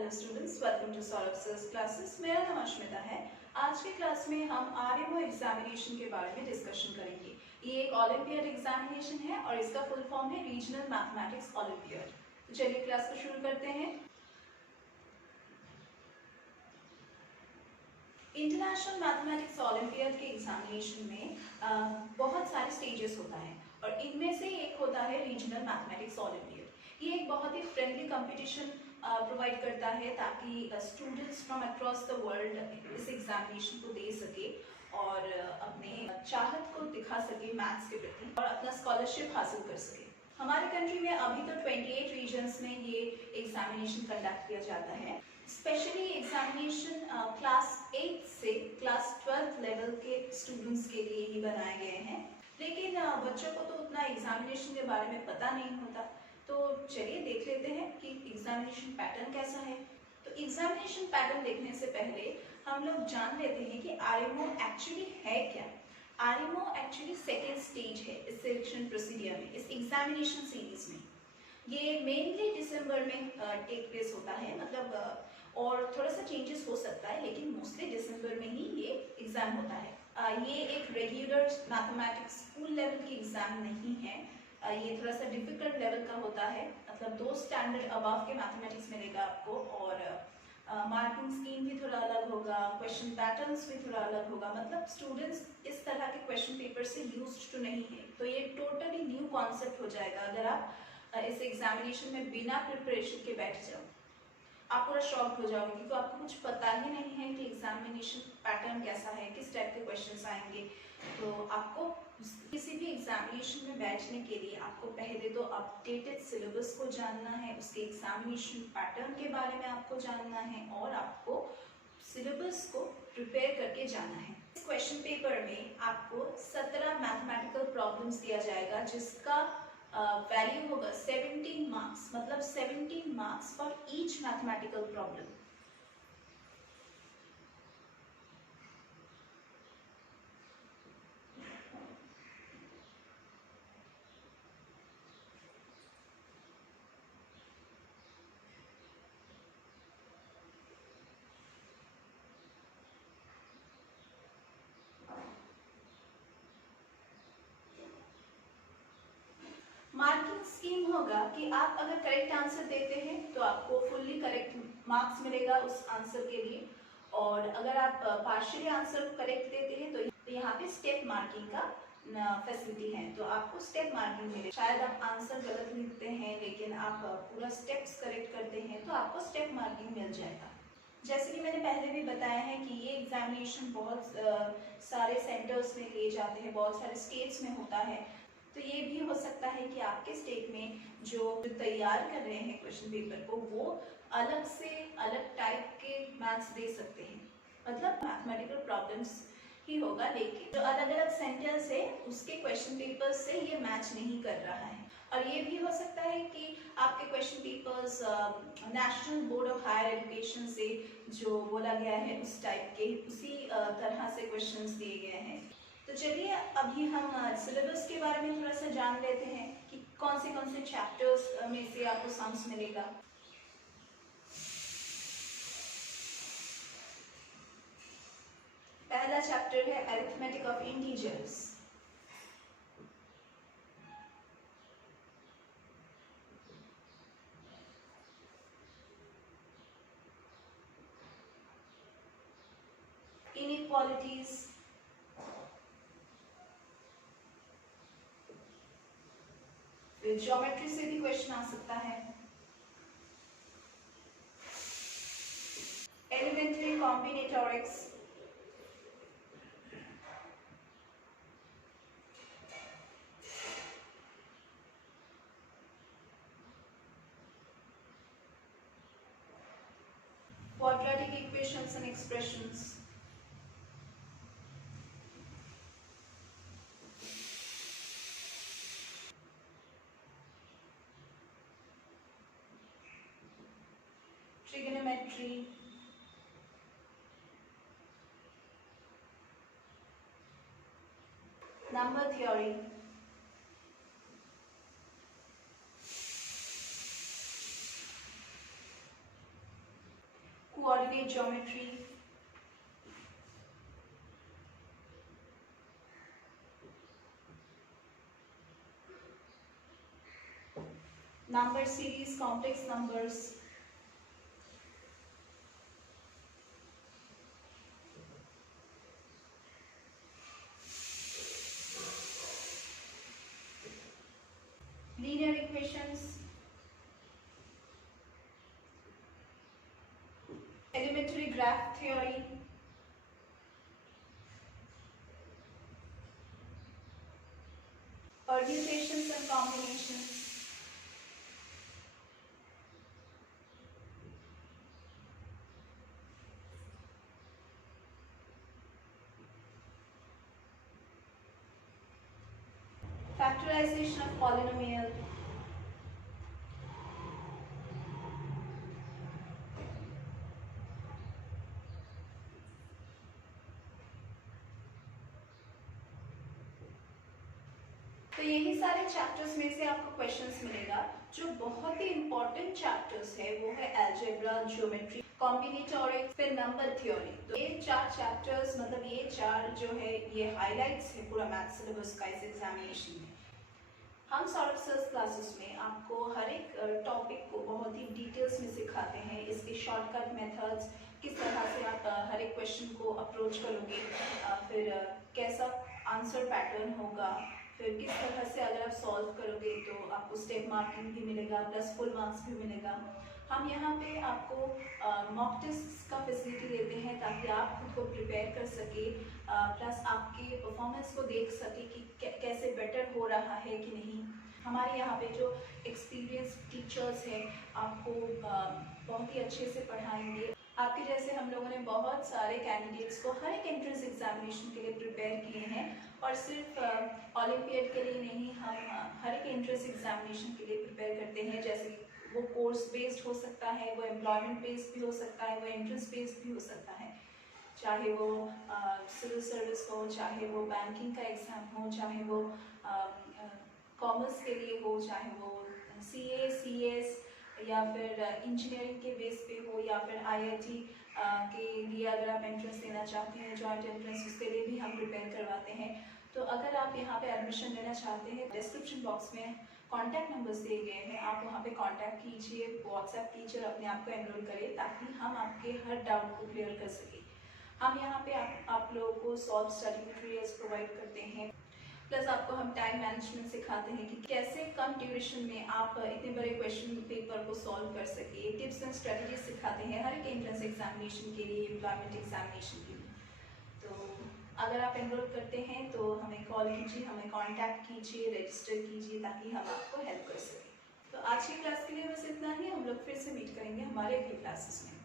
Hello students, welcome to Saurabh sir's classes. मेरा नाम अश्मिता है। आज के क्लास में हम आरएमओ एग्जामिनेशन के बारे में डिस्कशन करेंगे। ये एक ओलंपियाड एग्जामिनेशन है और इसका फुल फॉर्म है रीजनल मैथमेटिक्स ओलंपियाड। तो चलिए क्लास को शुरू करते हैं। इंटरनेशनल मैथमेटिक्स ओलंपियाड के एग्जामिनेशन में बहुत सारे स्टेजेस होता है और इनमें से एक होता है रीजनल मैथमेटिक्स ओलंपियाड। ये एक बहुत ही फ्रेंडली कंपटीशन प्रोवाइड करता है ताकि students from across the world इस एग्जामिनेशन को दे सके और अपने चाहत को दिखा सके मैथ्स के प्रति और अपना स्कॉलरशिप हासिल कर सके। हमारे कंट्री में अभी तो 28 रीजन्स में ये एग्जामिनेशन कंडक्ट किया जाता है। स्पेशली एग्जामिनेशन क्लास 8 से क्लास 12 लेवल के स्टूडेंट्स के लिए ही बनाए गए हैं, लेकिन बच्चों को तो उतना एग्जामिनेशन के बारे में पता नहीं होता। तो चलिए देख लेते हैं कि एग्जामिनेशन पैटर्न कैसा है। तो एग्जामिनेशन पैटर्न देखने से पहले हम लोग जान लेते हैं कि आरएमओ एक्चुअली है क्या। आरएमओ एक्चुअली सेकेंड स्टेज है इस सिलेक्शन प्रोसीडियर में, इस एग्जामिनेशन सीरीज में। ये मेनली दिसंबर में टेक प्लेस होता है, मतलब और थोड़ा सा चेंजेस हो सकता है, लेकिन मोस्टली दिसंबर में ही ये एग्जाम होता है। ये एक रेगुलर मैथमेटिक्स स्कूल लेवल की एग्जाम नहीं है। ये थोड़ा सा डिफिकल्ट लेवल का होता है, मतलब 2 स्टैंडर्ड अबव के मैथमेटिक्स मिलेगा आपको और मार्किंग स्कीम भी थोड़ा अलग होगा, क्वेश्चन पैटर्न्स भी थोड़ा अलग होगा। मतलब स्टूडेंट्स इस तरह के क्वेश्चन पेपर से यूज्ड टू नहीं है, तो ये टोटली न्यू कॉन्सेप्ट हो जाएगा अगर आप इस एग्जामिनेशन में बिना प्रिपरेशन के बैठ जाओ। आप पूरा शॉक हो जाओगे क्योंकि आपको कुछ पता ही नहीं है कि एग्जामिनेशन पैटर्न कैसा है, किस टाइप के क्वेश्चंस आएंगे। तो आपको किसी भी एग्जामिनेशन में बैठने के लिए आपको पहले तो अपडेटेड सिलेबस को जानना है, उसके एग्जामिनेशन पैटर्न के बारे में आपको जानना है और आपको सिलेबस को प्रिपेयर करके जाना है। इस क्वेश्चन पेपर में आपको 17 मैथमेटिकल प्रॉब्लम्स दिया जाएगा जिसका वैल्यू होगा 17 मार्क्स, मतलब 17 marks for each mathematical problem. Marking scheme होगा कि आप अगर करेक्ट आंसर देते हैं तो आपको फुल्ली करेक्ट मार्क्स मिलेगा उस आंसर के लिए, और अगर आप पार्शियली आंसर करेक्ट देते हैं तो यहाँ पे स्टेप मार्किंग का फैसिलिटी है, तो आपको स्टेप मार्किंग मिलेगा। शायद आप आंसर गलत लिखते हैं लेकिन आप पूरा स्टेप्स करेक्ट करते हैं तो आपको स्टेप मार्किंग मिल जाएगा। जैसे कि मैंने पहले भी बताया है कि ये एग्जामिनेशन बहुत सारे सेंटर्स में लिए जाते हैं, बहुत सारे स्टेट्स में होता है। तो ये भी हो सकता है कि आपके स्टेट में जो तैयार कर रहे हैं क्वेश्चन पेपर को वो अलग से अलग टाइप के मैथ्स दे सकते हैं, मतलब मैथमेटिकल प्रॉब्लम्स ही होगा, लेकिन जो अलग अलग सेंटर्स है उसके क्वेश्चन पेपर से ये मैच नहीं कर रहा है। और ये भी हो सकता है कि आपके question papers national board of higher education से जो बोला गया है उस टाइप के, उसी तरह से क्वेश्चंस दिए गए हैं। तो चलिए अभी हम सिलेबस के बारे में थोड़ा सा जान लेते हैं कि कौन से चैप्टर्स में से आपको सम्स मिलेगा। पहला चैप्टर है arithmetic of integers. Inequalities, geometry से भी क्वेश्चन आ सकता है। Elementary combinatorics, quadratic equations and expressions, trigonometry, number theory, coordinate geometry, number series, complex numbers, linear equations, elementary graph theory, permutations and combinations, factorization of polynomial, तो यही सारे chapters में से आपको क्वेश्चंस मिलेगा। जो बहुत ही इंपॉर्टेंट चैप्टर्स है वो है अलजेब्रा, ज्योमेट्री, कॉम्बिनेटोरिक्स, फिर नंबर थ्योरी। तो ये 4 चैप्टर्स, मतलब ये 4 जो है ये हाइलाइट्स है पूरा मैथ सिलेबस का इस एग्जामिनेशन में। हम सौरभ सर क्लासेस में आपको हर एक टॉपिक को बहुत ही डिटेल्स में सिखाते हैं, इसके शॉर्टकट मेथड्स, किस तरह से आप हर एक क्वेश्चन को अप्रोच करोगे, फिर कैसा आंसर पैटर्न होगा, फिर किस तरह से अगर आप सॉल्व करोगे तो आपको स्टेप मार्किंग भी मिलेगा प्लस फुल मार्क्स भी मिलेगा। हम यहाँ पे आपको मॉक टेस्ट का फैसिलिटी देते हैं ताकि आप खुद को प्रिपेयर कर सके, प्लस आपके परफॉर्मेंस को देख सके कि कैसे बेटर हो रहा है कि नहीं। हमारे यहाँ पे जो एक्सपीरियंस टीचर्स हैं आपको बहुत ही अच्छे से पढ़ाएंगे। आपके जैसे हम लोगों ने बहुत सारे कैंडिडेट्स को हर एक एंट्रेंस एग्जामिनेशन के लिए प्रिपेयर किए हैं, और सिर्फ ओलंपियाड के लिए नहीं, हम हर एक एंट्रेंस एग्जामिनेशन के लिए प्रिपेयर करते हैं। जैसे वो कोर्स बेस्ड हो सकता है, वो एम्प्लॉयमेंट बेस्ड भी हो सकता है, वो एंट्रेंस बेस्ड भी हो सकता है, चाहे वो सिविल सर्विस हो, चाहे वो बैंकिंग का एग्ज़ाम हो, चाहे वो कॉमर्स के लिए हो, चाहे वो CA CS या फिर इंजीनियरिंग के बेस पे हो, या फिर IIT के लिए अगर आप एंट्रेंस देना चाहते हैं, जॉइंट एंट्रेंस, उसके लिए भी हम प्रिपेयर करवाते हैं। तो अगर आप यहाँ पे एडमिशन लेना चाहते हैं, डिस्क्रिप्शन बॉक्स में कॉन्टैक्ट नंबर्स दिए गए हैं, आप वहाँ पे कॉन्टैक्ट कीजिए, व्हाट्सएप कीजिए और अपने आप को एनरोल करिए ताकि हम आपके हर डाउट को क्लियर कर सकें। हम यहाँ पे आप लोगों को सॉल्व स्टडी मटेरियल्स प्रोवाइड करते हैं, प्लस आपको हम टाइम मैनेजमेंट सिखाते हैं कि कैसे कम ड्यूरेशन में आप इतने बड़े क्वेश्चन पेपर को सॉल्व कर सके। टिप्स एंड स्ट्रेटजीज सिखाते हैं हर एक एंट्रेंस एग्जामिनेशन के लिए, एम्प्लॉयमेंट एग्जामिनेशन के लिए। तो अगर आप एनरोल करते हैं तो हमें कॉल कीजिए, हमें कॉन्टैक्ट कीजिए, रजिस्टर कीजिए ताकि हम आपको हेल्प कर सकें। तो आज की क्लास के लिए बस इतना ही। हम लोग फिर से मीट करेंगे हमारे अगली क्लासेस में।